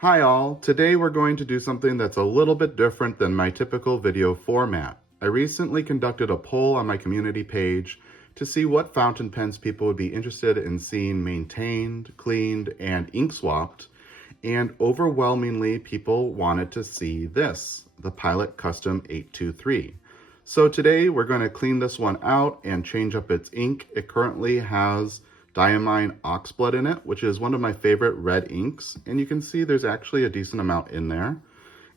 Hi all, today we're going to do something that's a little bit different than my typical video format. I recently conducted a poll on my community page to see what fountain pens people would be interested in seeing maintained, cleaned, and ink swapped, and overwhelmingly people wanted to see this, the Pilot Custom 823. So today we're going to clean this one out and change up its ink. It currently has diamine oxblood in it, which is one of my favorite red inks, and you can see there's actually a decent amount in there.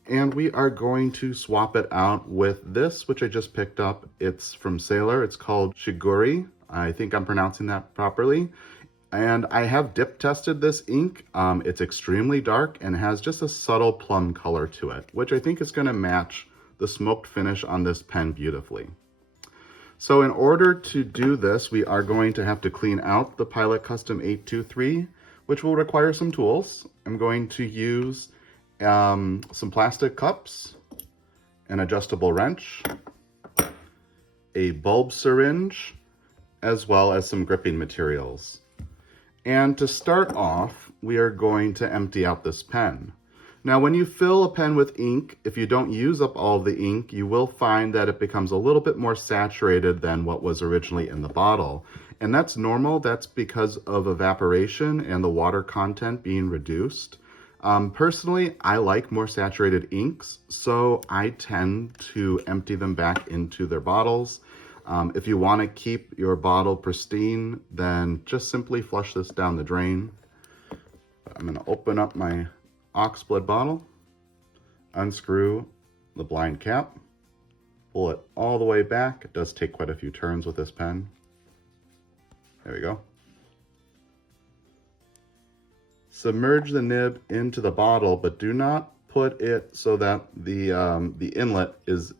And we are going to swap it out with this, which I just picked up. It's from Sailor. It's called Shiguri. I think I'm pronouncing that properly. And I have dip tested this ink. It's extremely dark and has just a subtle plum color to it, which I think is going to match the smoked finish on this pen beautifully. So in order to do this, we are going to have to clean out the Pilot Custom 823, which will require some tools. I'm going to use some plastic cups, an adjustable wrench, a bulb syringe, as well as some gripping materials. And to start off, we are going to empty out this pen. Now, when you fill a pen with ink, if you don't use up all of the ink, you will find that it becomes a little bit more saturated than what was originally in the bottle. And that's normal. That's because of evaporation and the water content being reduced. Personally, I like more saturated inks, so I tend to empty them back into their bottles. If you want to keep your bottle pristine, then just simply flush this down the drain. I'm going to open up my oxblood bottle, unscrew the blind cap, pull it all the way back. It does take quite a few turns with this pen. There we go. Submerge the nib into the bottle, but do not put it so that the inlet is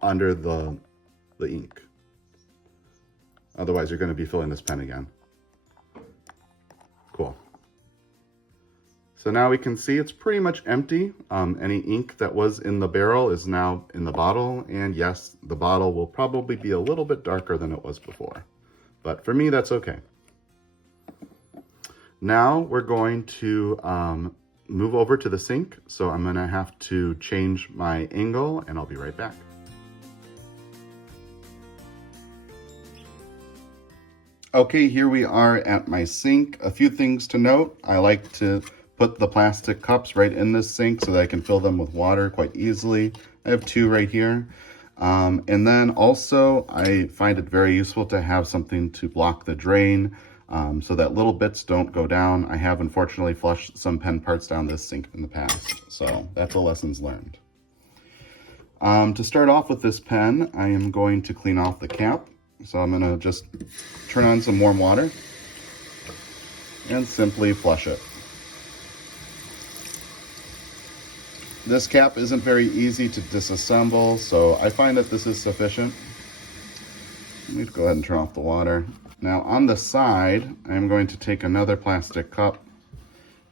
under the ink. Otherwise, you're going to be filling this pen again. Cool. So now we can see it's pretty much empty. Any ink that was in the barrel is now in the bottle. And yes, the bottle will probably be a little bit darker than it was before. But for me, that's okay. Now we're going to move over to the sink. So I'm going to have to change my angle and I'll be right back. Okay, here we are at my sink. A few things to note. I like to put the plastic cups right in this sink so that I can fill them with water quite easily. I have two right here. And then also I find it very useful to have something to block the drain so that little bits don't go down. I have unfortunately flushed some pen parts down this sink in the past, so that's a lessons learned. To start off with this pen, I am going to clean off the cap. So I'm gonna just turn on some warm water and simply flush it. This cap isn't very easy to disassemble, so I find that this is sufficient. Let me go ahead and turn off the water. Now on the side, I'm going to take another plastic cup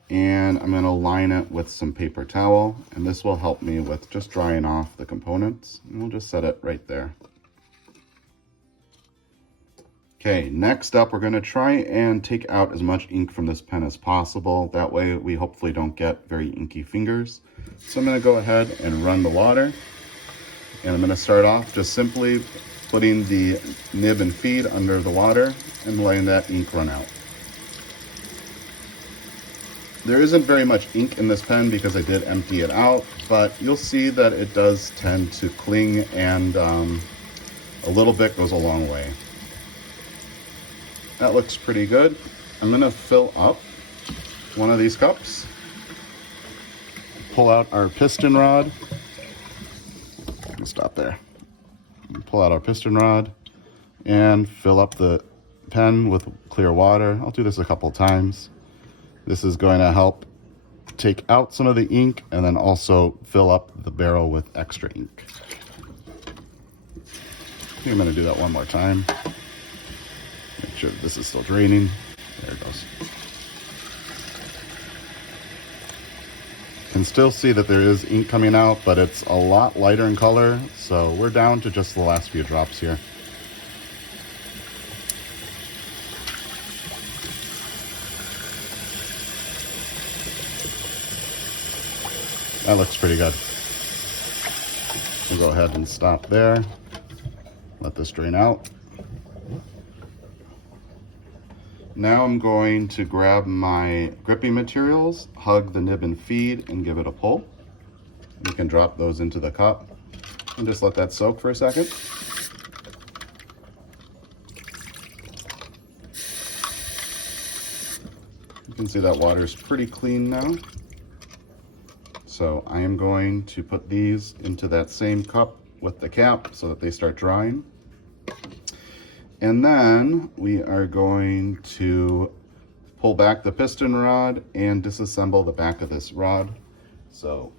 and I'm going to line it with some paper towel, and this will help me with just drying off the components. And we'll just set it right there. Okay, next up, we're going to try and take out as much ink from this pen as possible. That way we hopefully don't get very inky fingers. So I'm going to go ahead and run the water. And I'm going to start off just simply putting the nib and feed under the water and letting that ink run out. There isn't very much ink in this pen because I did empty it out, but you'll see that it does tend to cling, and a little bit goes a long way. That looks pretty good. I'm gonna fill up one of these cups, pull out our piston rod. Stop there. Pull out our piston rod and fill up the pen with clear water. I'll do this a couple times. This is going to help take out some of the ink and then also fill up the barrel with extra ink. I think I'm gonna do that one more time. Make sure this is still draining. There it goes. Can still see that there is ink coming out, but it's a lot lighter in color, so we're down to just the last few drops here. That looks pretty good. We'll go ahead and stop there. Let this drain out. Now I'm going to grab my gripping materials, hug the nib and feed, and give it a pull. You can drop those into the cup and just let that soak for a second. You can see that water is pretty clean now. So I am going to put these into that same cup with the cap so that they start drying. And then we are going to pull back the piston rod and disassemble the back of this rod. So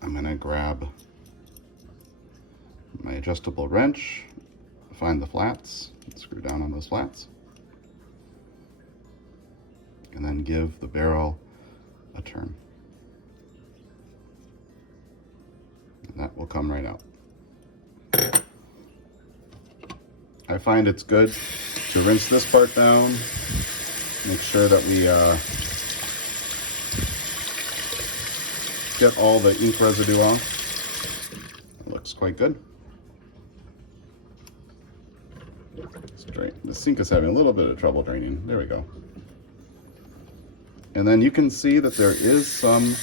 I'm gonna grab my adjustable wrench, find the flats, screw down on those flats, and then give the barrel a turn. And that will come right out. I find it's good to rinse this part down, make sure that we get all the ink residue off. It looks quite good. The sink is having a little bit of trouble draining. There we go. And then you can see that there is some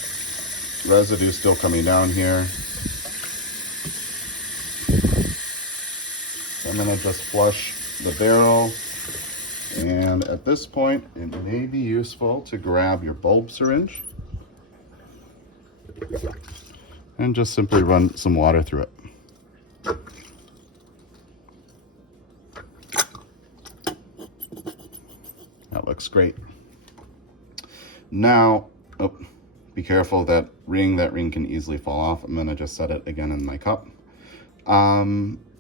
residue still coming down here. I'm gonna just flush the barrel, and at this point it may be useful to grab your bulb syringe and just simply run some water through it. That looks great. Now, be careful, that ring can easily fall off. I'm gonna just set it again in my cup.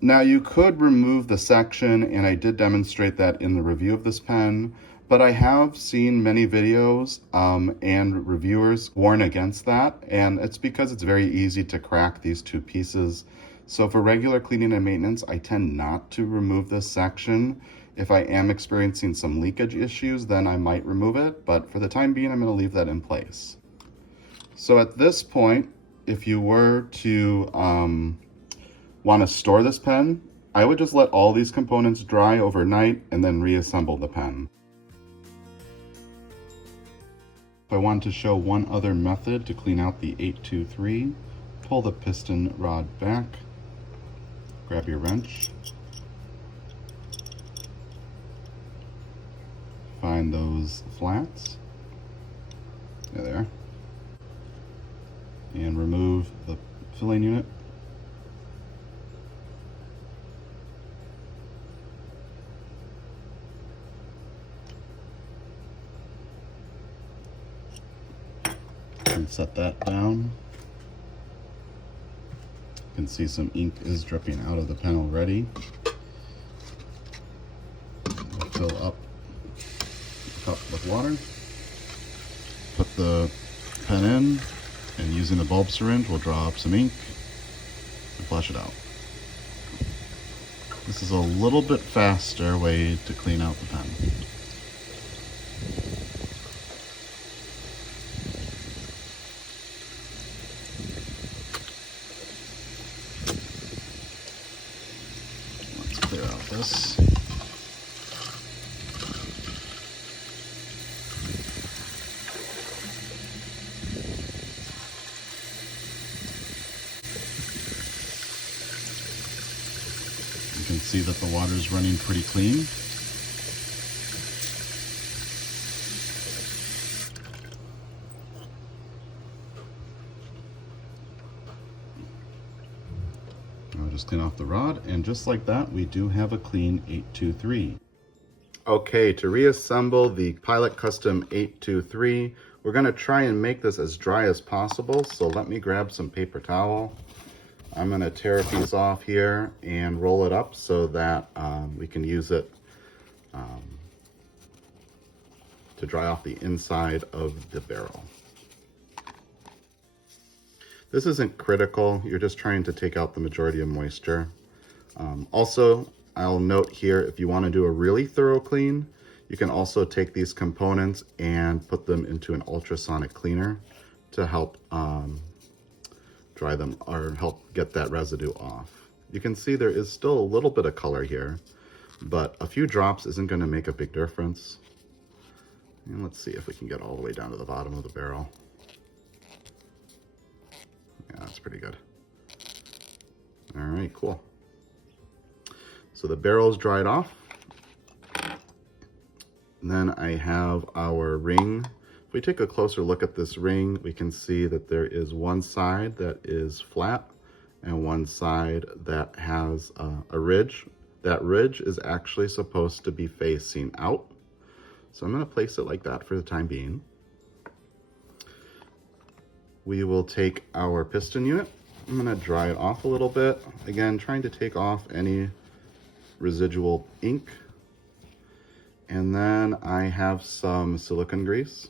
Now you could remove the section, and I did demonstrate that in the review of this pen, but I have seen many videos and reviewers warn against that, and it's because it's very easy to crack these two pieces. So for regular cleaning and maintenance, I tend not to remove this section. If I am experiencing some leakage issues, then I might remove it, but for the time being, I'm going to leave that in place. So at this point, if you were to want to store this pen, I would just let all these components dry overnight and then reassemble the pen. If I want to show one other method to clean out the 823, pull the piston rod back, grab your wrench, find those flats, there they are, and remove the filling unit. And set that down. You can see some ink is dripping out of the pen already. We'll fill up the cup with water. Put the pen in, and using the bulb syringe, we'll draw up some ink and flush it out. This is a little bit faster way to clean out the pen. Clear out this. You can see that the water is running pretty clean. I'll just clean off the rod, and just like that, we do have a clean 823. Okay, to reassemble the Pilot Custom 823, we're going to try and make this as dry as possible, so let me grab some paper towel. I'm going to tear a piece off here and roll it up so that we can use it to dry off the inside of the barrel. This isn't critical, you're just trying to take out the majority of moisture. Also, I'll note here, if you want to do a really thorough clean, you can also take these components and put them into an ultrasonic cleaner. to help dry them or help get that residue off. You can see there is still a little bit of color here, but a few drops isn't going to make a big difference. And let's see if we can get all the way down to the bottom of the barrel. Yeah, that's pretty good. All right, cool. So the barrel's dried off. And then I have our ring. If we take a closer look at this ring, we can see that there is one side that is flat and one side that has a ridge. That ridge is actually supposed to be facing out. So I'm going to place it like that for the time being. We will take our piston unit. I'm going to dry it off a little bit. Again, trying to take off any residual ink. And then I have some silicone grease.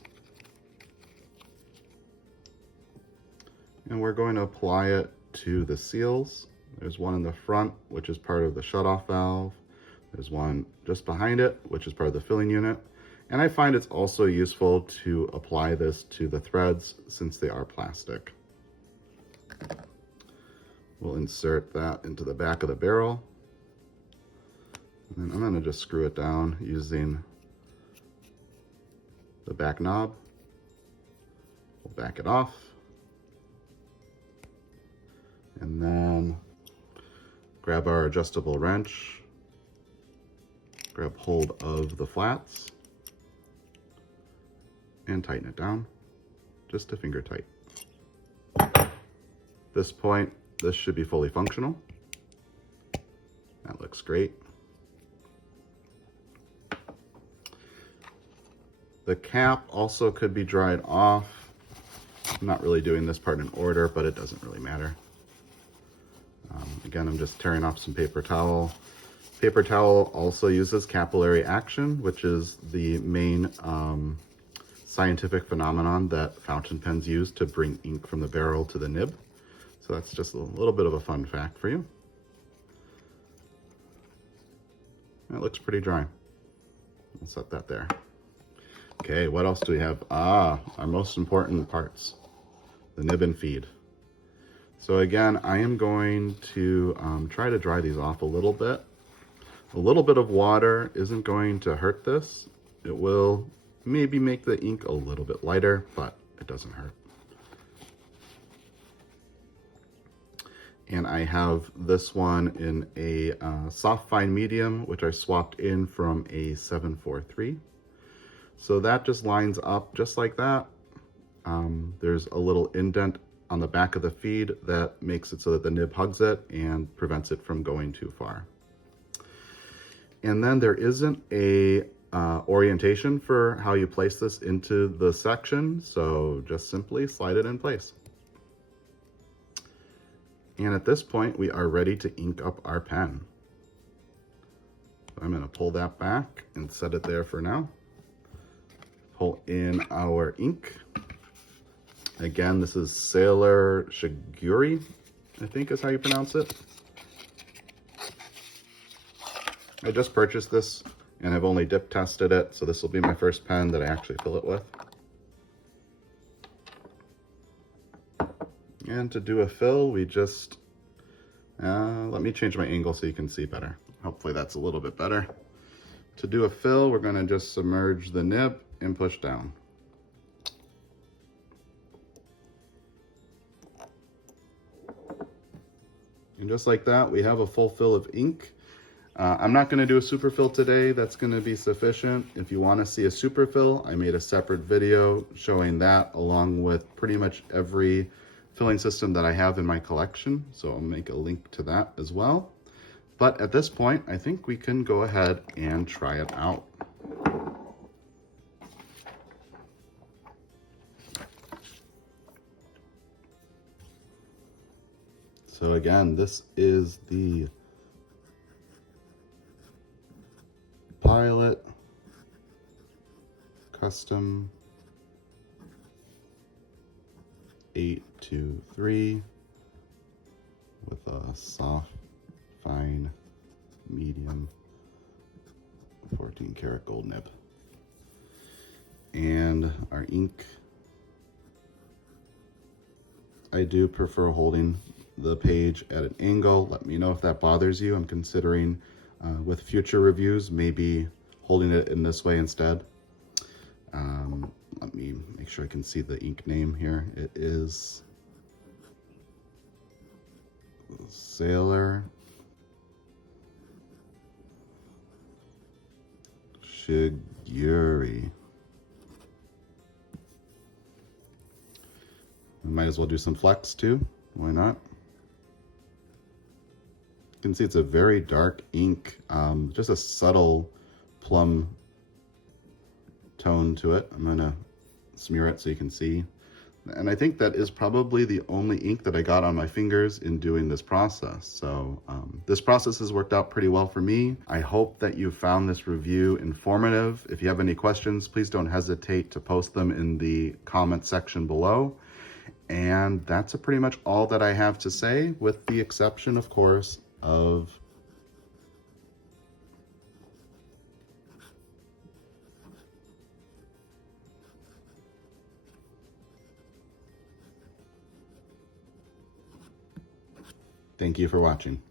And we're going to apply it to the seals. There's one in the front, which is part of the shutoff valve. There's one just behind it, which is part of the filling unit. And I find it's also useful to apply this to the threads since they are plastic. We'll insert that into the back of the barrel. And then I'm going to just screw it down using the back knob. We'll back it off. And then grab our adjustable wrench, grab hold of the flats, and tighten it down just to finger tight. At this point, this should be fully functional. That looks great. The cap also could be dried off. I'm not really doing this part in order, but it doesn't really matter. Again, I'm just tearing off some paper towel. Paper towel also uses capillary action, which is the main scientific phenomenon that fountain pens use to bring ink from the barrel to the nib. So that's just a little bit of a fun fact for you. That looks pretty dry. We'll set that there. Okay, what else do we have? Our most important parts, the nib and feed. So again, I am going to try to dry these off a little bit. A little bit of water isn't going to hurt this. It will maybe make the ink a little bit lighter, but it doesn't hurt. And I have this one in a soft fine medium, which I swapped in from a 743. So that just lines up just like that. There's a little indent on the back of the feed that makes it so that the nib hugs it and prevents it from going too far. And then there isn't a orientation for how you place this into the section, so just simply slide it in place. And at this point, we are ready to ink up our pen. I'm going to pull that back and set it there for now. Pull in our ink. Again, this is Sailor Shiguri, I think is how you pronounce it. I just purchased this and I've only dip tested it, so this will be my first pen that I actually fill it with. And to do a fill, we just, let me change my angle so you can see better. Hopefully that's a little bit better. To do a fill, we're going to just submerge the nib and push down. And just like that, we have a full fill of ink. I'm not going to do a super fill today. That's going to be sufficient. If you want to see a super fill, I made a separate video showing that along with pretty much every filling system that I have in my collection. So I'll make a link to that as well. But at this point, I think we can go ahead and try it out. So again, this is the Pilot Custom 823 with a soft, fine, medium 14 karat gold nib. And our ink I do prefer holding the page at an angle. Let me know if that bothers you. I'm considering with future reviews maybe holding it in this way instead. Let me make sure I can see the ink name here. It is Sailor Shiguri. We might as well do some flex too. Why not? You can see it's a very dark ink, just a subtle plum tone to it. I'm gonna smear it so you can see. And I think that is probably the only ink that I got on my fingers in doing this process. So this process has worked out pretty well for me. I hope that you found this review informative. If you have any questions, please don't hesitate to post them in the comment section below. And that's pretty much all that I have to say, with the exception, of course, of thank you for watching.